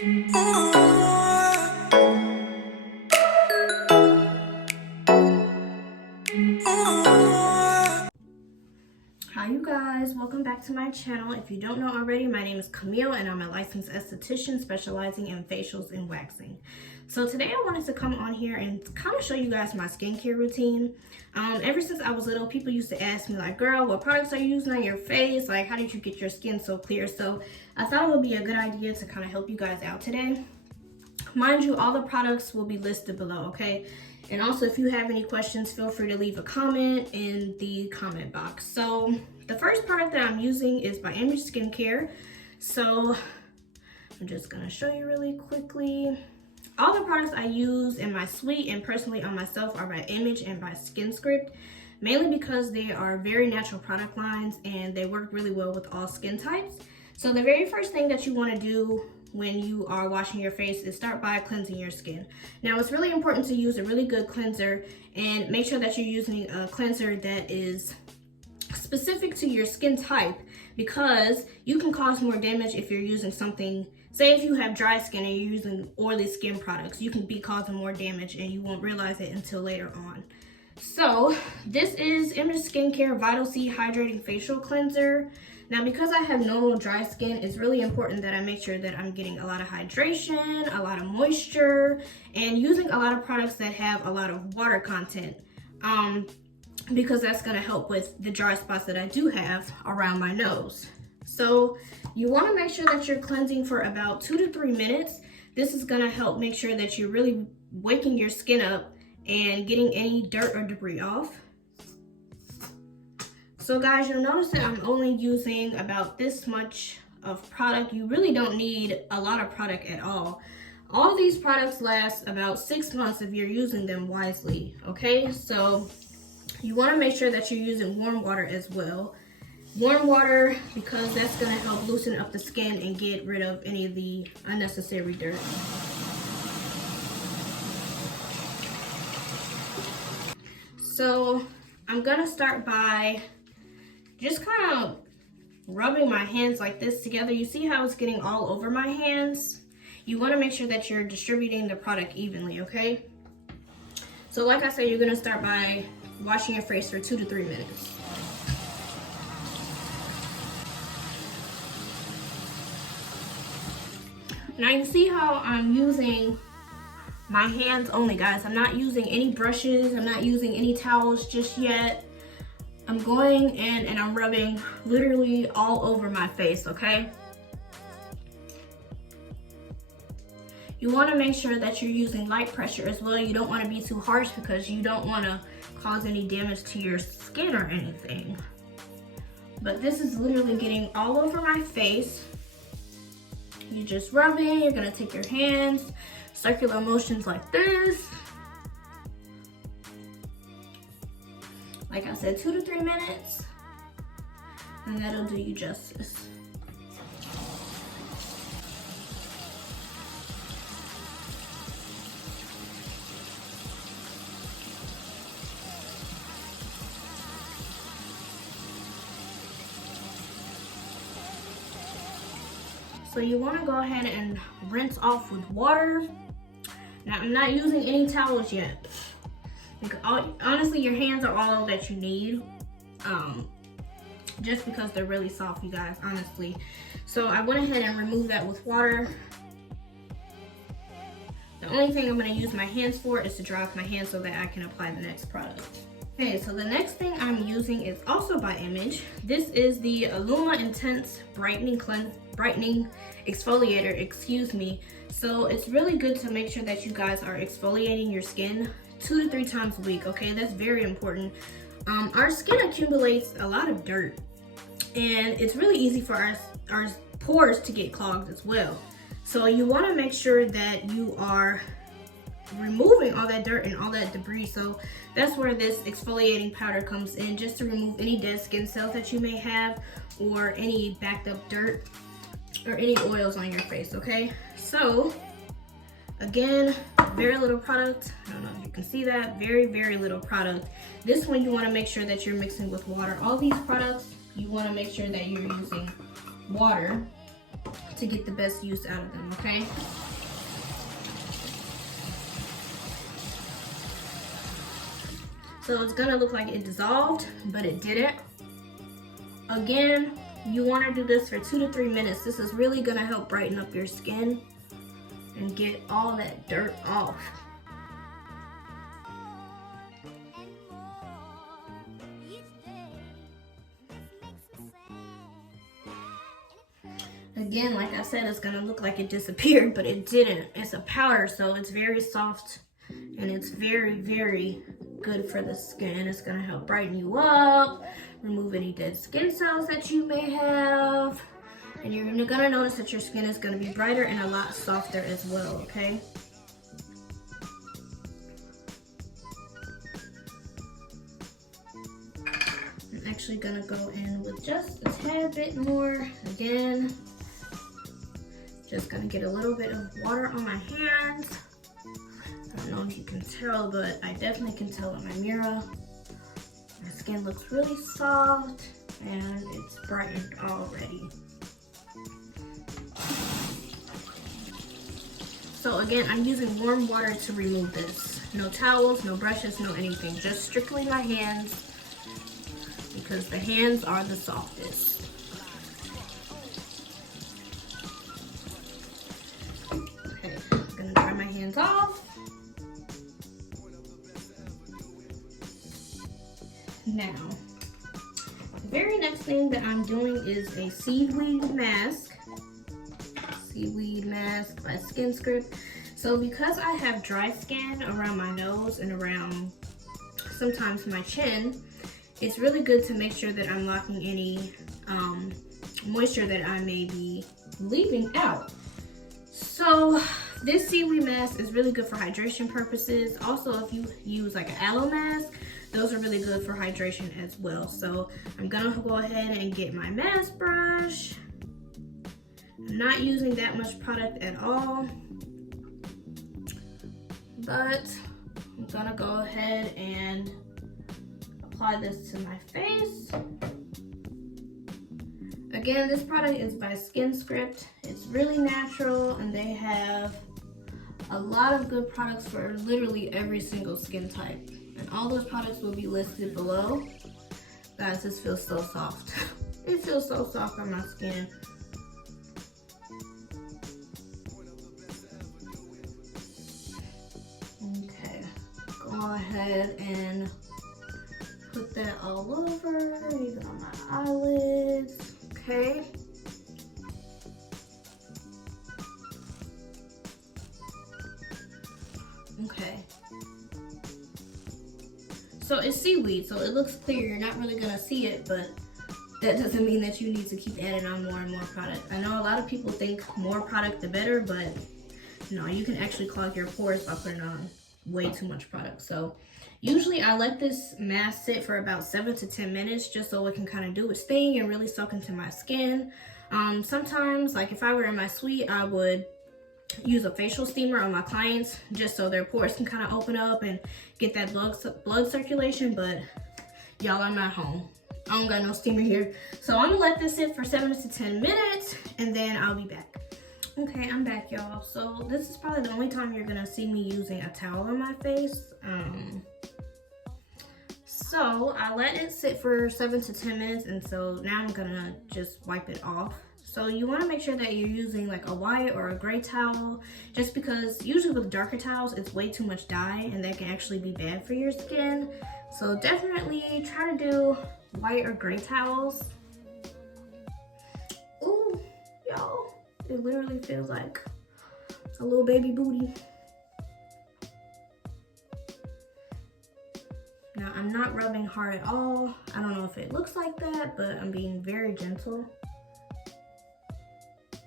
Hi you guys, welcome back to my channel. If you don't know already, my name is Camille and I'm a licensed esthetician specializing in facials and waxing. So today I wanted to come on here and kind of show you guys my skincare routine. Ever since I was little, people used to ask me like, girl, what products are you using on your face? Like, how did you get your skin so clear? So I thought it would be a good idea to kind of help you guys out today. Mind you, all the products will be listed below, okay? And also, if you have any questions, feel free to leave a comment in the comment box. So the first product that I'm using is by Image Skincare. So I'm just gonna show you really quickly. All the products I use in my suite and personally on myself are by Image and by Skinscript, mainly because they are very natural product lines and they work really well with all skin types. So the very first thing that you wanna do when you are washing your face is start by cleansing your skin. Now it's really important to use a really good cleanser and make sure that you're using a cleanser that is specific to your skin type, because you can cause more damage if you're using something, say if you have dry skin and you're using oily skin products, you can be causing more damage and you won't realize it until later on. So this is Image Skincare Vital C Hydrating Facial Cleanser. Now, because I have normal dry skin, it's really important that I make sure that I'm getting a lot of hydration, a lot of moisture, and using a lot of products that have a lot of water content, because that's gonna help with the dry spots that I do have around my nose. So you wanna make sure that you're cleansing for about 2 to 3 minutes. This is gonna help make sure that you're really waking your skin up and getting any dirt or debris off. So guys, you'll notice that I'm only using about this much of product. You really don't need a lot of product at all. All these products last about 6 months if you're using them wisely, okay? So you wanna make sure that you're using warm water as well. Warm water, because that's gonna help loosen up the skin and get rid of any of the unnecessary dirt. So I'm gonna start by just kind of rubbing my hands like this together. You see how it's getting all over my hands? You want to make sure that you're distributing the product evenly, okay? So like I said, you're going to start by washing your face for 2 to 3 minutes. Now you see how I'm using my hands only, guys. I'm not using any brushes. I'm not using any towels just yet. I'm going in and I'm rubbing literally all over my face, okay? You want to make sure that you're using light pressure as well. You don't want to be too harsh because you don't want to cause any damage to your skin or anything. But this is literally getting all over my face. You're just rubbing. You're going to take your hands, circular motions like this. Like I said, 2 to 3 minutes, and that'll do you justice. So you want to go ahead and rinse off with water. Now I'm not using any towels yet. Honestly, your hands are all that you need, just because they're really soft, you guys, honestly. So I went ahead and removed that with water. The only thing I'm going to use my hands for is to dry off my hands so that I can apply the next product. Okay, so the next thing I'm using is also by Image. This is the Iluma Intense Brightening Exfoliator, excuse me. So it's really good to make sure that you guys are exfoliating your skin 2 to 3 times a week, okay? That's very important. Our skin accumulates a lot of dirt, and it's really easy for our pores to get clogged as well. So you want to make sure that you are removing all that dirt and all that debris. So that's where this exfoliating powder comes in, just to remove any dead skin cells that you may have or any backed up dirt or any oils on your face, okay? So again, very little product. I don't know if you can see that. Very, very little product. This one you want to make sure that you're mixing with water. All these products, you want to make sure that you're using water to get the best use out of them, okay? So it's gonna look like it dissolved, but it didn't. Again, you wanna do this for 2 to 3 minutes. This is really gonna help brighten up your skin and get all that dirt off. Again, like I said, it's gonna look like it disappeared, but it didn't. It's a powder, so it's very soft and it's very, very good for the skin. It's gonna help brighten you up, remove any dead skin cells that you may have, and you're gonna notice that your skin is gonna be brighter and a lot softer as well, okay? I'm actually gonna go in with just a tad bit more. Again, just gonna get a little bit of water on my hands. I don't know if you can tell, but I definitely can tell in my mirror. My skin looks really soft and it's brightened already. So again, I'm using warm water to remove this. No towels, no brushes, no anything. Just strictly my hands, because the hands are the softest. Okay, I'm gonna dry my hands off. Now, the very next thing that I'm doing is a Seaweed mask. Seaweed mask by Skinscript. So because I have dry skin around my nose and around sometimes my chin, it's really good to make sure that I'm locking any moisture that I may be leaving out. So this Seaweed mask is really good for hydration purposes. Also, if you use like an aloe mask, those are really good for hydration as well. So I'm gonna go ahead and get my mask brush. I'm not using that much product at all, but I'm gonna go ahead and apply this to my face. Again, this product is by Skinscript. It's really natural and they have a lot of good products for literally every single skin type. And all those products will be listed below. Guys, this feels so soft. It feels so soft on my skin. Okay, go ahead and put that all over, even on my eyelids, okay? Okay. So it's seaweed, so it looks clear. You're not really gonna see it, but that doesn't mean that you need to keep adding on more and more product. I know a lot of people think more product the better, but no, you can actually clog your pores by putting on way too much product. So usually I let this mask sit for about 7 to 10 minutes just so it can kind of do its thing and really soak into my skin. Sometimes, like if I were in my suite, I would use a facial steamer on my clients just so their pores can kind of open up and get that blood circulation, but y'all, I'm not home. I don't got no steamer here. So I'm gonna let this sit for 7 to 10 minutes and then I'll be back. Okay, I'm back, y'all. So this is probably the only time you're gonna see me using a towel on my face. So I let it sit for 7 to 10 minutes, and so now I'm gonna just wipe it off. So you wanna make sure that you're using like a white or a gray towel, just because usually with darker towels, it's way too much dye and that can actually be bad for your skin. So definitely try to do white or gray towels. Ooh, y'all, it literally feels like a little baby booty. Now, I'm not rubbing hard at all. I don't know if it looks like that, but I'm being very gentle.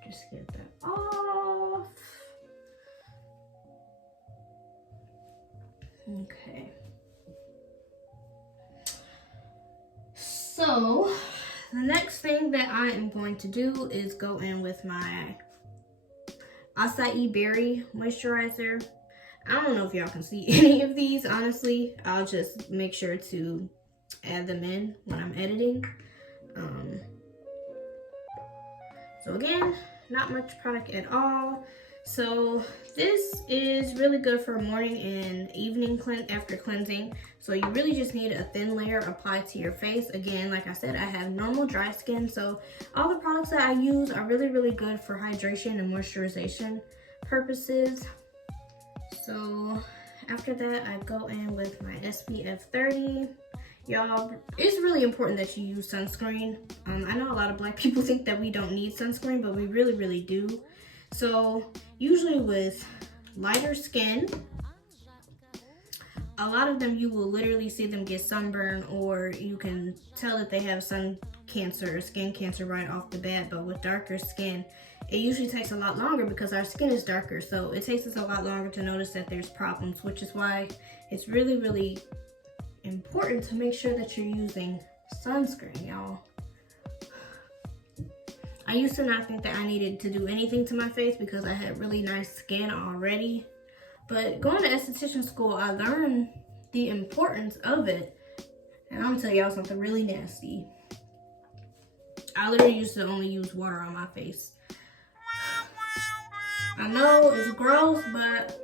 Just get that off. Okay. So, the next thing that I am going to do is go in with my Acai Berry Moisturizer. I don't know if y'all can see any of these, honestly. I'll just make sure to add them in when I'm editing. So again, not much product at all. So this is really good for morning and evening after cleansing. So you really just need a thin layer applied to your face. Again, like I said, I have normal dry skin, so all the products that I use are really good for hydration and moisturization purposes. So after that, I go in with my SPF 30. Y'all, it's really important that you use sunscreen. I know a lot of black people think that we don't need sunscreen, but we really do. So usually with lighter skin, a lot of them you will literally see them get sunburn, or you can tell that they have sun cancer or skin cancer right off the bat. But with darker skin, it usually takes a lot longer because our skin is darker. So it takes us a lot longer to notice that there's problems, which is why it's really important to make sure that you're using sunscreen, y'all. I used to not think that I needed to do anything to my face because I had really nice skin already. But going to esthetician school, I learned the importance of it. And I'm gonna tell y'all something really nasty. I literally used to only use water on my face. I know it's gross, but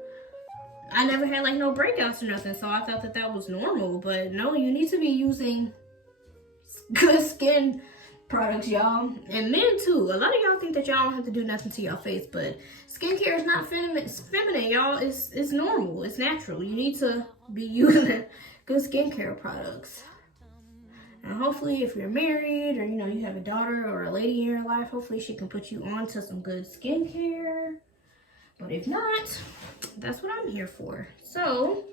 I never had like no breakouts or nothing, so I thought that that was normal. But no, you need to be using good skin products, y'all, and men too. A lot of y'all think that y'all don't have to do nothing to your face, but skincare is not feminine. It's feminine, y'all. It's normal. It's natural. You need to be using good skincare products. And hopefully, if you're married or you have a daughter or a lady in your life, hopefully she can put you on to some good skincare. But if not, that's what I'm here for. So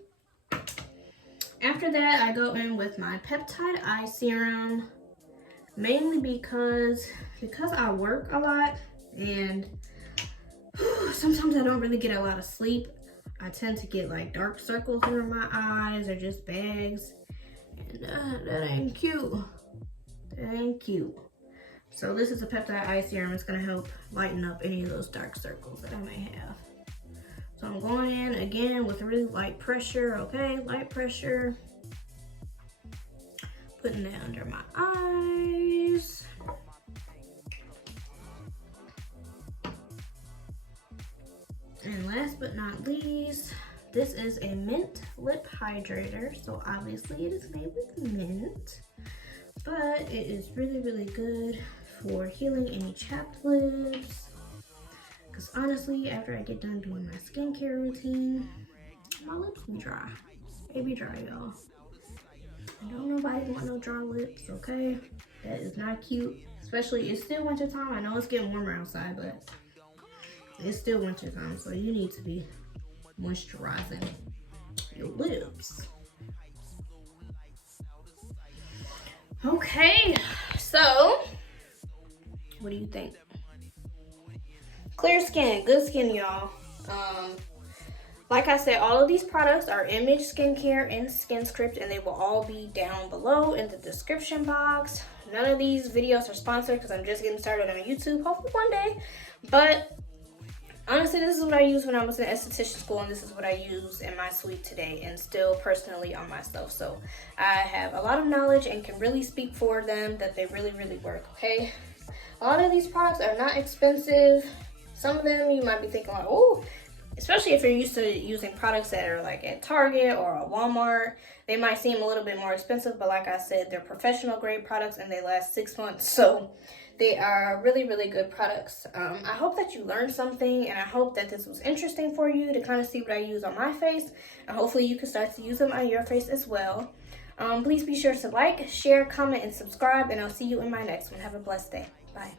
after that, I go in with my Peptide Eye Serum, mainly because I work a lot and sometimes I don't really get a lot of sleep. I tend to get like dark circles under my eyes or just bags, and that ain't cute. That ain't cute. So this is a Peptide Eye Serum. It's gonna help lighten up any of those dark circles that I may have. So I'm going in again with really light pressure, okay? Light pressure. Putting that under my eyes. And last but not least, this is a mint lip hydrator. So obviously it is made with mint, but it is really good for healing any chapped lips. Because honestly, after I get done doing my skincare routine, my lips be dry. They be dry, y'all. I don't nobody want no dry lips, okay? That is not cute. Especially, it's still winter time. I know it's getting warmer outside, but it's still winter time, so you need to be moisturizing your lips. Okay, so what do you think? Clear skin, good skin, y'all. Like I said, all of these products are Image Skincare and Skinscript, and they will all be down below in the description box. None of these videos are sponsored because I'm just getting started on YouTube, hopefully one day. But honestly, this is what I used when I was in esthetician school, and this is what I use in my suite today and still personally on myself. So I have a lot of knowledge and can really speak for them that they really work, okay? A lot of these products are not expensive. Some of them you might be thinking like, oh, especially if you're used to using products that are like at Target or a Walmart, they might seem a little bit more expensive, but like I said, they're professional grade products and they last 6 months. So they are really good products. I hope that you learned something, and I hope that this was interesting for you to kind of see what I use on my face, and hopefully you can start to use them on your face as well. Please be sure to like, share, comment, and subscribe, and I'll see you in my next one. Have a blessed day. Bye.